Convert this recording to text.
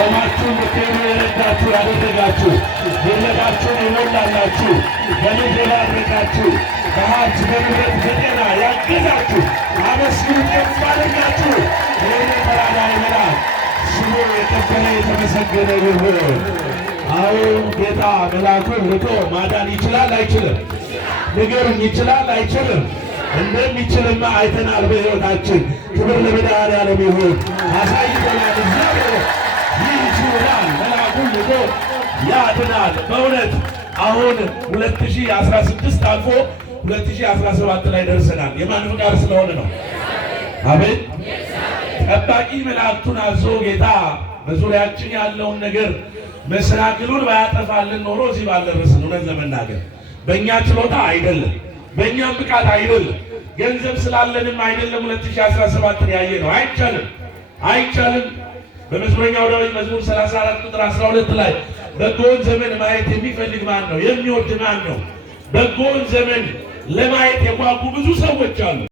ጾማችሁን ልትሄዱ የረዳችሁ ያደረጋችሁ፣ ጉድለታችሁን የሞላላችሁ፣ በልጅ የባረካችሁ፣ በሀብት በንብረት በጤና ያገዛችሁ አመስግኑ፣ ከፍ አድርጋችሁ። ይህን ተራዳይ መልአክ ስሙ የከበረ የተመሰገነ ይሁን። አሁን ጌታ መልአኩን ልኮ ማዳን ይችላል አይችልም? ንገሩኝ፣ ይችላል አይችልም? እንደሚችልማ አይተናል በሕይወታችን። ክብር ለመድኃኔዓለም ይሁን። አሳይቶናል። እግዚአብሔር ይችላል። መልአኩን ልኮ ያድናል። በእውነት አሁን 2016 አልፎ 2017 ላይ ደርሰናል። የማን ፍቃድ ስለሆነ ነው? አቤት! ጠባቂ መላእክቱን አዞ ጌታ በዙሪያችን ያለውን ነገር መሰናክሉን ባያጠፋልን ኖሮ እዚህ ባልደረስን። እውነት ለመናገር በእኛ ችሎታ አይደለም፣ በእኛም ብቃት አይደለም፣ ገንዘብ ስላለንም አይደለም። 2017 ያየ ነው። አይቻልም፣ አይቻልም። በመዝሙረኛው ዳዊት መዝሙር 34 ቁጥር 12 ላይ በጎውን ዘመን ማየት የሚፈልግ ማን ነው? የሚወድ ማን ነው? በጎውን ዘመን ለማየት የጓጉ ብዙ ሰዎች አሉ።